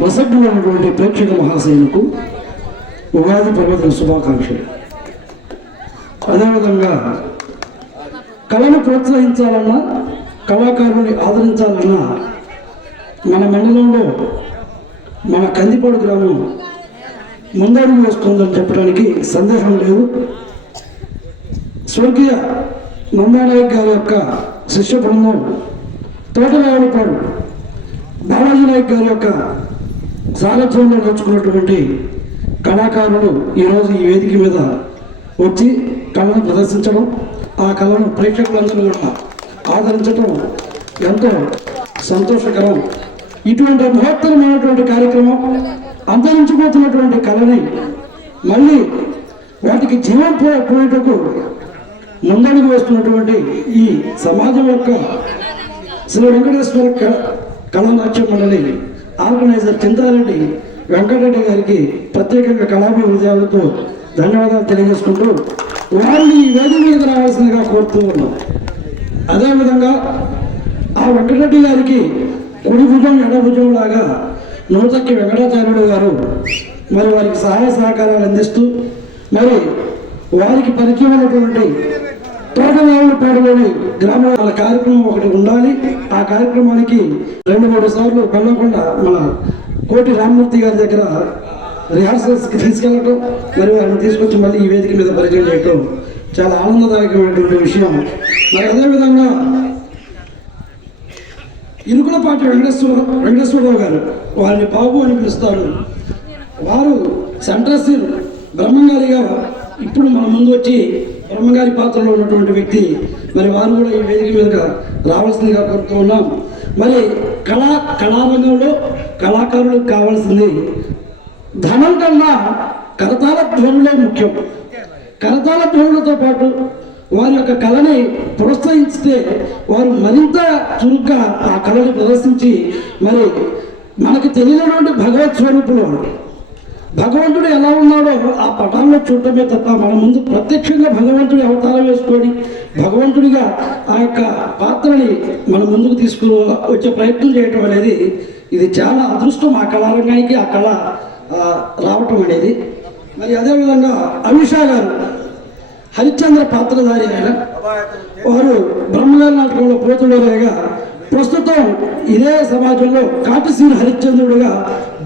వసగ్గులైనటువంటి ప్రేక్షక మహాశయులకు ఉగాది పర్వదిన శుభాకాంక్షలు. అదేవిధంగా కళను ప్రోత్సహించాలన్నా కళాకారుని ఆదరించాలన్నా మన మండలంలో మన కందిపాడు గ్రామం ముందడుగు వేస్తుందని చెప్పడానికి సందేహం లేదు. స్వర్గీయ నందానాయక్ గారి యొక్క శిష్య బృందం తోటరావులపాడు బాలాజీ నాయక్ గారి యొక్క సారథ్యంలో నేర్చుకున్నటువంటి కళాకారులు ఈరోజు ఈ వేదిక మీద వచ్చి కళను ప్రదర్శించడం ఆ కళను ప్రేక్షకులందరూ కూడా ఆదరించడం ఎంతో సంతోషకరం. ఇటువంటి మహత్తరమైనటువంటి కార్యక్రమం అంతరించిపోతున్నటువంటి కళని మళ్ళీ వాటికి జీవం పోయేటకు ముందడుగు వేస్తున్నటువంటి ఈ సమాజం యొక్క శ్రీ వెంకటేశ్వర కళా నాట్య మండలి ఆర్గనైజర్ చింతారెడ్డి వెంకటరెడ్డి గారికి ప్రత్యేకంగా కళాభివృద్ధాలతో ధన్యవాదాలు తెలియజేసుకుంటూ వారిని ఈ వేదిక మీదకి రావాల్సిందిగా కోరుతూ ఉన్నాం. అదేవిధంగా ఆ వెంకటరెడ్డి గారికి కుడి భుజం ఎడ భుజం లాగా నూతక్కి వెంకటాచార్యుడు గారు మరి వారికి సహాయ సహకారాలు అందిస్తూ మరి వారికి పరిచయం అయినటువంటి తోటరావులపాడులోని గ్రామాల కార్యక్రమం ఒకటి ఉండాలి. ఆ కార్యక్రమానికి రెండు మూడు సార్లు వెళ్ళకుండా మన కోటి రామమూర్తి గారి దగ్గర రిహార్సల్స్కి తీసుకెళ్ళటం మరి వారిని తీసుకొచ్చి మళ్ళీ ఈ వేదిక మీద పరిచయం చేయటం చాలా ఆనందదాయకమైనటువంటి విషయం. మరి అదేవిధంగా ఇరుకులపాటి వెంకటేశ్వర వెంకటేశ్వరరావు గారు వారిని బాబు అని పిలుస్తారు. వారు సెంట్రసీర్ బ్రహ్మంగారిగా ఇప్పుడు మన ముందు వచ్చి బ్రహ్మంగారి పాత్రలో ఉన్నటువంటి వ్యక్తి మరి వారు కూడా ఈ వేదిక మీదగా రావాల్సిందిగా కోరుతూ ఉన్నాం. మరి కళా కళారంగంలో కళాకారులకు కావాల్సింది ధనం కన్నా కరతాల ధ్వనులే ముఖ్యం. కరతాల ధ్వనులతో పాటు వారి యొక్క కళని ప్రోత్సహించితే వారు మరింత చురుగ్గా ఆ కళని ప్రదర్శించి మరి మనకు తెలియనటువంటి భగవత్ స్వరూపులు భగవంతుడు ఎలా ఉన్నాడో ఆ పటాల్లో చూడటమే తప్ప మన ముందు ప్రత్యక్షంగా భగవంతుడి అవతారం వేసుకొని భగవంతుడిగా ఆ యొక్క పాత్రని మన ముందుకు తీసుకుని వచ్చే ప్రయత్నం చేయటం అనేది ఇది చాలా అదృష్టం ఆ కళారంగానికి ఆ కళ రావటం అనేది. మరి అదేవిధంగా అమిషా గారు హరిశ్చంద్ర పాత్రధారి ఆయన వారు బ్రహ్మగారి నాటకంలో పోతుడేగా ప్రస్తుతం ఇదే సమాజంలో కాటసీని హరిశ్చంద్రుడుగా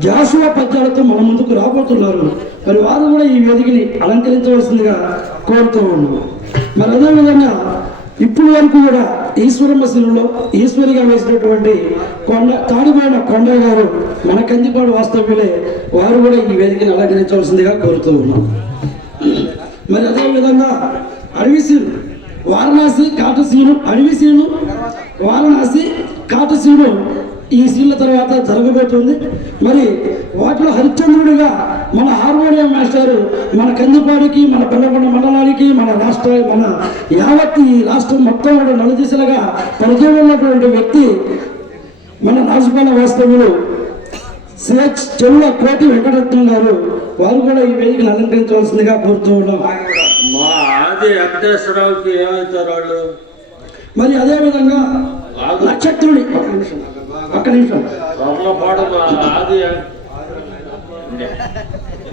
జాషువా పద్యాలతో మన ముందుకు రాబోతున్నారు. మరి వారు కూడా ఈ వేదికని అలంకరించవలసిందిగా కోరుతూ ఉన్నాం. మరి అదేవిధంగా ఇప్పుడు వరకు కూడా ఈశ్వరమ్మ శిలులో ఈశ్వరిగా వేసినటువంటి కొండ తాడిపోయిన కొండ గారు మన కందిపాడు వాస్తవ్యులే వారు కూడా ఈ వేదికని అలంకరించవలసిందిగా కోరుతూ ఉన్నాం. మరి అదేవిధంగా అడవిసీను వారణాసి కాటసీను అడవిసీను వారణాసి కాటసీను ఈ సీన్ల తర్వాత జరగబోతుంది. మరి వాటిలో హరిశ్చంద్రుడిగా మన హార్మోనియం మాస్టర్ మన కందిపాడికి మన పెళ్ళకొండ మండలానికి మన రాష్ట్ర మన యావత్ ఈ రాష్ట్రం మొత్తం కూడా నలుదిశలుగా పరిచయం ఉన్నటువంటి వ్యక్తి మన రాజపాల వాస్తవులు సిహెచ్ చెవుల కోటి వెంకటరత్నం గారు. వారు కూడా ఈ వేదికను అలంకరించవలసిందిగా కోరుతూ ఉన్నాం. మా ఆది వెంకటేశ్వరరావుకి ఏమవుతారు వాళ్ళు? మరి అదే విధంగా నక్షత్రుడి ఒక్క నిమిషం.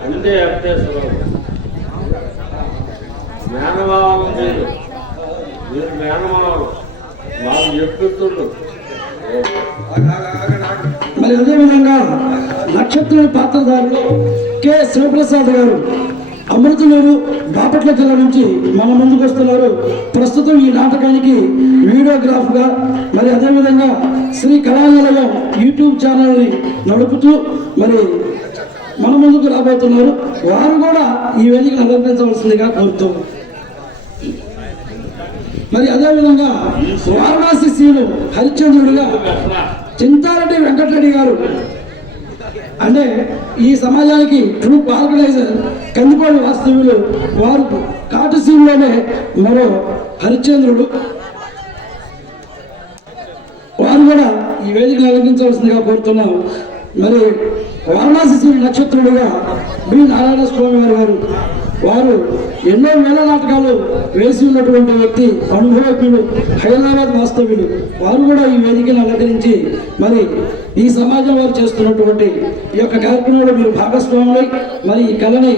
అంతే వెంకటేశ్వరరావు మీరు. మీరు చెప్తుండ్రు మరి అదే విధంగా నక్షత్రుడి పాత్రధారులు కె. శివప్రసాద్ గారు. అమృతలూరు బాపట్ల జిల్లా నుంచి మన ముందుకు వస్తున్నారు. ప్రస్తుతం ఈ నాటకానికి వీడియోగ్రాఫ్గా మరి అదేవిధంగా శ్రీ కళానిలయం యూట్యూబ్ ఛానల్ని నడుపుతూ మరి మన ముందుకు రాబోతున్నారు. వారు కూడా ఈ వేదికను అలంకరించవలసిందిగా కోరుతూ. మరి అదేవిధంగా వారణాసి సీను హరిచంద్రుడిగా చింతారెడ్డి వెంకటరెడ్డి గారు అంటే ఈ సమాజానికి ట్రూప్ ఆర్గనైజర్ కందిపాడు వాస్తవ్యులు వారు కాటసీన్లోనే మరో హరిశ్చంద్రుడు. వారు కూడా ఈ వేదికను అలంకరించవలసిందిగా కోరుతున్నాం. మరి వారణాసి నక్షత్రుడుగా బి నారాయణ స్వామి వారి గారు వారు ఎన్నో వేల నాటకాలు వేసి ఉన్నటువంటి వ్యక్తి అనుభవజ్ఞుడు హైదరాబాద్ వాస్తవ్యుడు. వారు కూడా ఈ వేదికను అలంకరించి మరి ఈ సమాజం వారు చేస్తున్నటువంటి ఈ యొక్క కార్యక్రమంలో మీరు భాగస్వాములై మరి ఈ కళని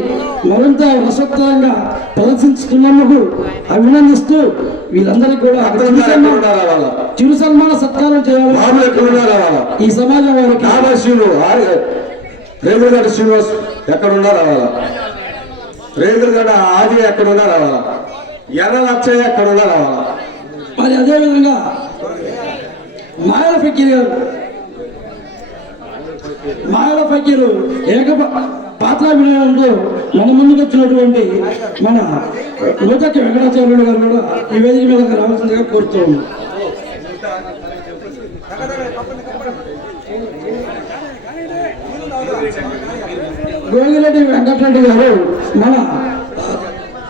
మరింత రసవత్తరంగా ప్రదర్శిస్తున్నందుకు అభినందిస్తూ వీళ్ళందరికీ కూడా చిరు సన్మాన- సత్కారం చేయాలి. ఈ సమాజం వారికి కామశివుడు రేగులగడ్డ శ్రీనివాస్ ఎక్కడున్నా రావాలా ఆది అక్కడ ఉన్నా రావాలా ఎర్ర లచ్చయ్య ఎక్కడున్నా రావాలా మరి అదేవిధంగా మాయల ఫకీర్ గారు మాయల ఫకీరు ఏక పాత్ర వినయంలో మన ముందుకు వచ్చినటువంటి మన నూతకి వెంకటాచార్యుడు గారు కూడా ఈ వేదిక మీద రావాల్సిందిగా కోరుతూ ఉన్నాం. గోగిరెడ్డి వెంకటరెడ్డి గారు మన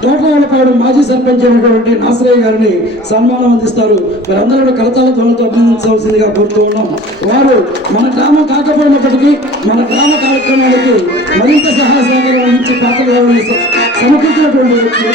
తోటవాళ్ళపాడు మాజీ సర్పంచ్ అయినటువంటి నాశ్రయ్య గారిని సన్మానం అందిస్తారు. మరి అందరూ కూడా కరతాల అభినందించవలసిందిగా కోరుతూ ఉన్నాం. వారు మన గ్రామం కాకపోయినప్పటికీ మన గ్రామ కార్యక్రమానికి మరింత సహాయ సహకారం అందించి పాత్ర సమకూర్చినటువంటి వ్యక్తి.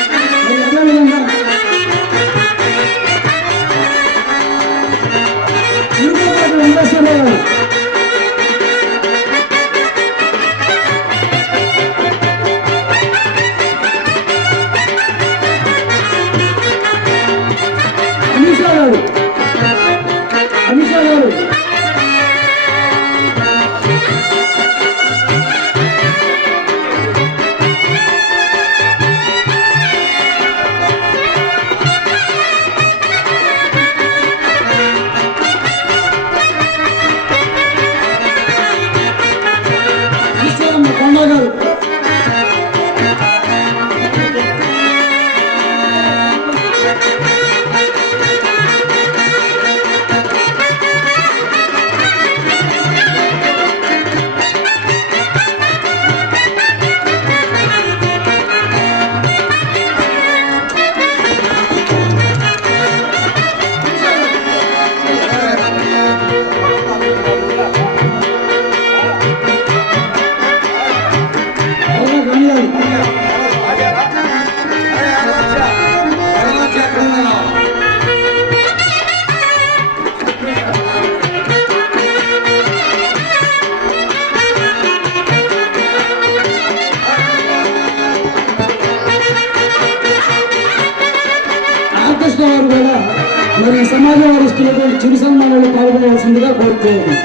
చేయాల్సిందిగా పాల్గొనవలసిందిగా కోరుతున్నాను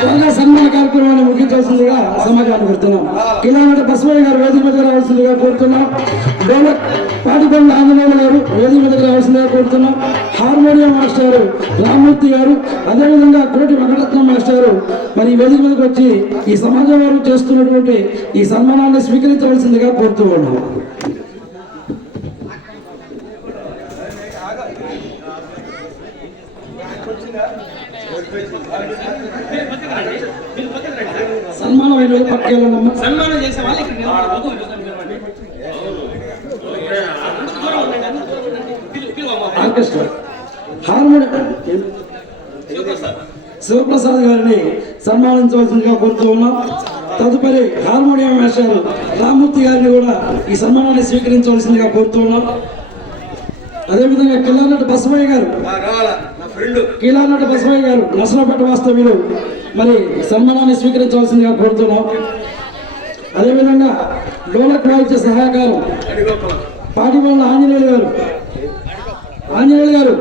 త్వరగా సన్మాన కార్యక్రమాన్ని ముగించాల్సిందిగా సమాజాన్ని కోరుతున్నాం. కిలోమీటర్ బసవయ్య గారు వేదిక మీద రావాల్సిందిగా కోరుతున్నాం. డోలక్ పాటిపల్లి ఆంజనేయులు గారు వేదిక మీదకి రావాల్సిందిగా కోరుతున్నాం. హార్మోనియం మాస్టర్ రామ్మూర్తి గారు అదేవిధంగా కోటి వెంకటరత్నం మాస్టర్ మరి వేదిక మీదకి వచ్చి ఈ సమాజం వారు చేస్తున్నటువంటి ఈ సన్మానాన్ని స్వీకరించవలసిందిగా కోరుతూ ఉన్నాం. సన్మానం వాళ్ళు సన్మానం చేసే వాళ్ళు ఇక్కడ. ఆర్కెస్ట్రా. హార్మోనియం శివప్రసాద్. గారిని సన్మానించవలసిందిగా కోరుతూ ఉన్నాం. తదుపరి హార్మోనియం మాస్టర్ రామ్మూర్తి గారిని కూడా ఈ సన్మానాన్ని స్వీకరించవలసిందిగా కోరుతూ ఉన్నాం. అదేవిధంగా కిలానటి బసవయ్య గారు. కీలానటి బసవయ్య గారు నసరాపేట వాస్తవ్యులు మరి సన్మానాన్ని స్వీకరించవలసిందిగా కోరుతున్నాం. అదేవిధంగా డోలక్ వాయిద్య సహాయకారం పాటిపల్లి ఆంజనేయులు గారు. ఆంజనేయులు గారు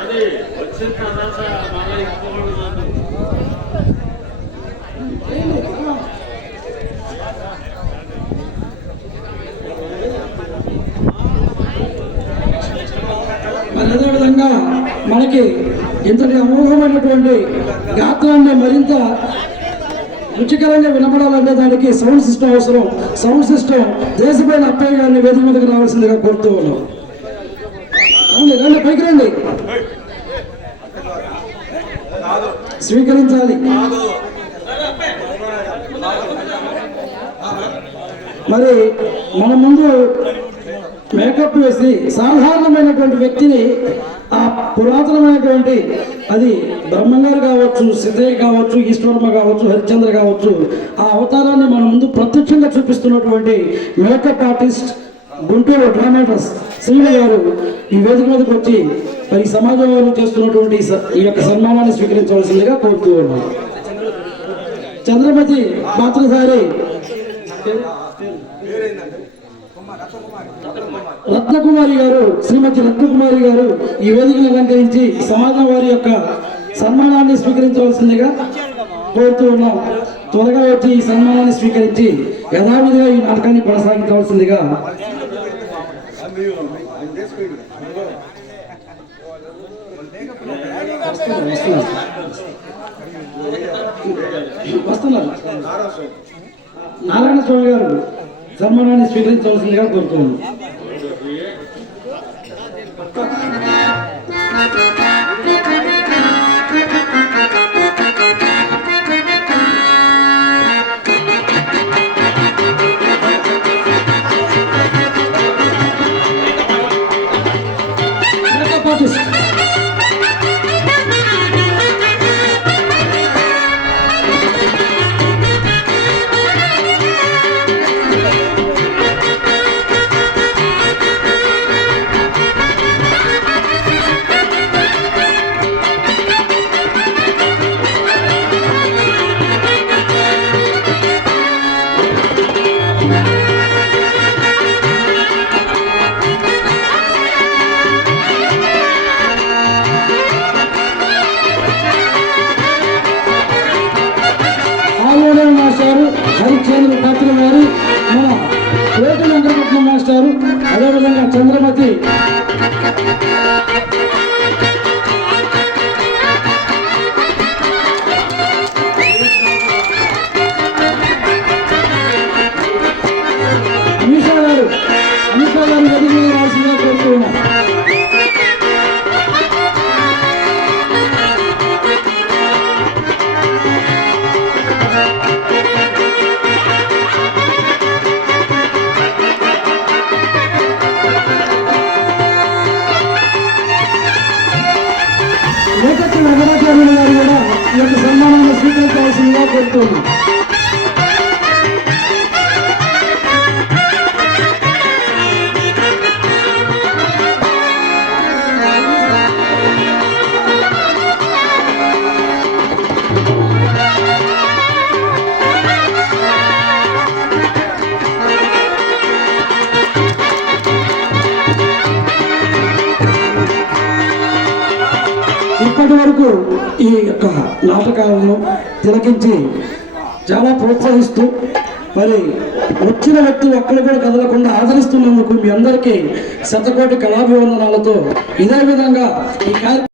అది వచ్చిన తర్వాత మళ్ళీ ఇంకొకటి మరి అదేవిధంగా మనకి ఇంతటి అమోఘమైనటువంటి గాత్రాన్ని మరింత రుచికరంగా వినపడాలంటే దానికి సౌండ్ సిస్టమ్ అవసరం. సౌండ్ సిస్టమ్ దేశపైన అప్పయ్య గారిని వేదిక మీదకి రావాల్సిందిగా కోరుతూ ఉన్నాం. రండి పైకి రండి. స్వీకరించాలి. మరి మన ముందు మేకప్ వేసి సాధారణమైనటువంటి వ్యక్తిని పురాతనమైనటువంటి అది బ్రహ్మంగారు కావచ్చు సిద్ధయ్య కావచ్చు ఈశ్వర్మ కావచ్చు హరిశ్చంద్ర కావచ్చు ఆ అవతారాన్ని మన ముందు ప్రత్యక్షంగా చూపిస్తున్నటువంటి మేకప్ ఆర్టిస్ట్ గుంటూరు డ్రామాటస్ శ్రీని గారు ఈ వేదిక మీదకి వచ్చి మరి సమాజం వారు చేస్తున్నటువంటి ఈ స- ఈ యొక్క సన్మానాన్ని స్వీకరించవలసిందిగా కోరుతూ ఉన్నాను చంద్రమతి పాత్రధారి రత్నకుమారి. గారు శ్రీమతి రత్నకుమారి గారు ఈ వేదికను అలంకరించి సమాజం వారి యొక్క సన్మానాన్ని స్వీకరించవలసిందిగా కోరుతూ ఉన్నాం. త్వరగా వచ్చి ఈ సన్మానాన్ని స్వీకరించి యథావిధిగా ఈ నాటకాన్ని కొనసాగించవలసిందిగా వస్తున్నారు, నారాయణ స్వామి గారు సన్మానాన్ని స్వీకరించవలసిందిగా కోరుతున్నాను Makeup artist. మాస్టారు అదేవిధంగా చంద్రమతి. లేఖకు గారు కూడా ఈ యొక్క సన్మానాన్ని స్వీకరించాల్సిందిగా కోరుతున్నాం. ఇప్పటి వరకు ఈ యొక్క నాటకాలను తిలకించి చాలా ప్రోత్సహిస్తూ మరి వచ్చిన వ్యక్తులు ఒక్కరు కూడా కదలకుండా ఆదరిస్తున్నందుకు మీ అందరికీ శతకోటి కళాభివందనాలతో ఇదే విధంగా ఈ కార్యక్రమం